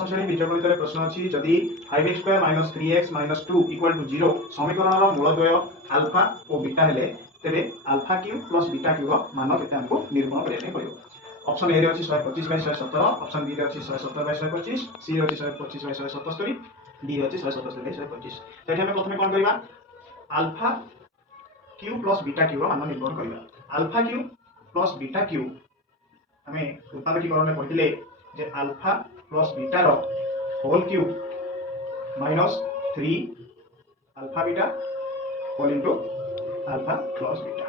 दशम श्रेणी बीजगणित प्रश्न अच्छी जदि 5x² - 3x - 2 = 0 समीकरण मूलद्वय आल्फा और बीटा हेले तेरे alpha cube plus beta cube मान केते हमको निरूपण करने पड़ो। ऑप्शन ए रे अछि 125/117, ऑप्शन बी रे अछि 117/125, सी रे अछि 125/177, डी रे अछि 177/125। तो एठी हम प्रथमे कोन करबा alpha cube plus beta cube मान निरूपण करबा। Alpha cube plus beta cube हमें उत्पादकीकरण में पढ़िले जे अल्फा प्लस बीटा रो whole cube minus 3 alpha beta whole into alpha plus beta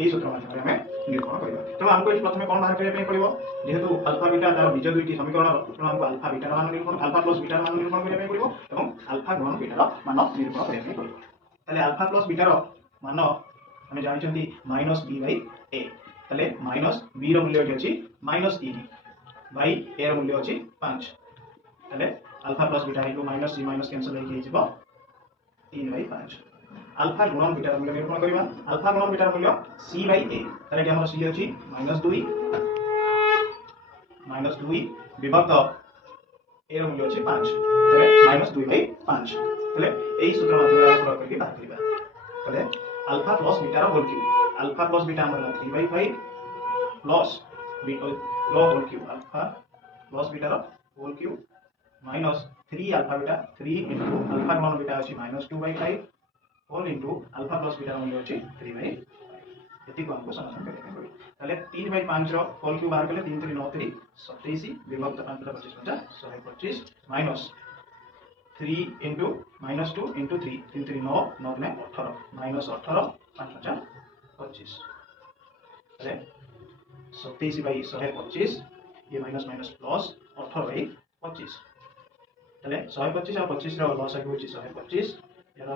এই सूत्र माध्यम में निरूपण करबा। तो हमको इस प्रथम कोन बाहर करबा पड़िबो जेहेतु अल्फा बीटा तार बीज दुईटी समीकरण तो हमको अल्फा बीटा मान निरूपण अल्फा प्लस बीटा मान निरूपण करबा पड़िबो एवं अल्फा गुणन बीटा मान निरूपण करबा पड़िबो। ताले अल्फा प्लस बीटा रो मान हम जानछंती -b/a ताले माइनस b रो मूल्य अछि -e बाई a रो मूल्य अछि 5 ताले alpha plus beta into minus c minus cancel हो जिवो 3/5 अल्फा गुणन बीटा रो मूल्य निरूपण करबा। अल्फा गुणन बीटा रो मूल्य c/a ताले कि हमर c अछि -2 विभक्त a रो मूल्य अछि 5 ताले -2/5 ताले एई सूत्र माध्यम हम प्रयोग करके बात करबा। ताले अल्फा प्लस बीटा रो whole cube alpha plus beta हमर 3/5 प्लस बीटा रो whole cube alpha plus beta रो whole cube minus 3 alpha beta 3 into alpha गुणन बीटा अछि -2/5 whole into alpha plus beta मूल्य अछि 3/5 एति को हमको समाधान करने पड़े। ताले 3/5 रो होल क्यूब बाहर करले 3 3 9 3 27 विभक्त 5 25 50 125 माइनस 3 इनटू -2 इनटू 3 3 3 9 9 ने 18 माइनस 18 5 50 25 ताले 27/125 ये माइनस माइनस प्लस 18/25 ताले 125 और 25 रो लसागु होची 125 यार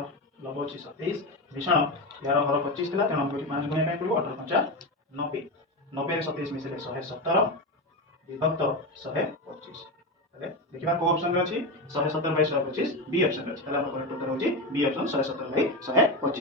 लब होची 27 भीषण यार हर 25 थिला तेनो हमको 5 गुणा पड़ो 18 5 90 90 रे 27 मिसले 117 विभक्त 125 ताले देखिबा को ऑप्शन रे अछि 117/125 बी ऑप्शन रे अछि ताले हम करेक्ट उत्तर होची बी ऑप्शन 117/125।